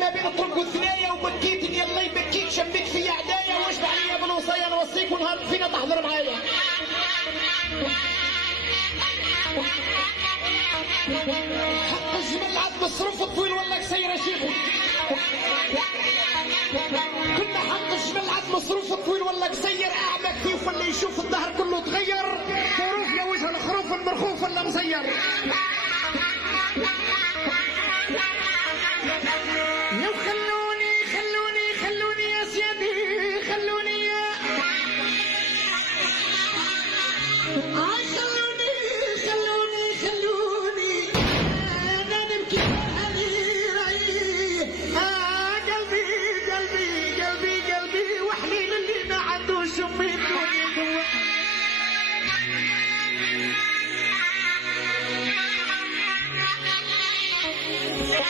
ما بين الطرق والثنايا وبكيت اني الله يبكيك شبك في اعدايا واشبع عليا بالوصايا نوصيك ونهار فينا تحضر معايا. حق الجمل عاد مصروف الطويل ولا قصير يا شيخي؟ كنا حق الجمل عاد مصروف الطويل ولا قصير؟ اعمى كيف ولا يشوف الظهر كله تغير؟ ظروف يا وجه الخروف المرخوف ولا مزير؟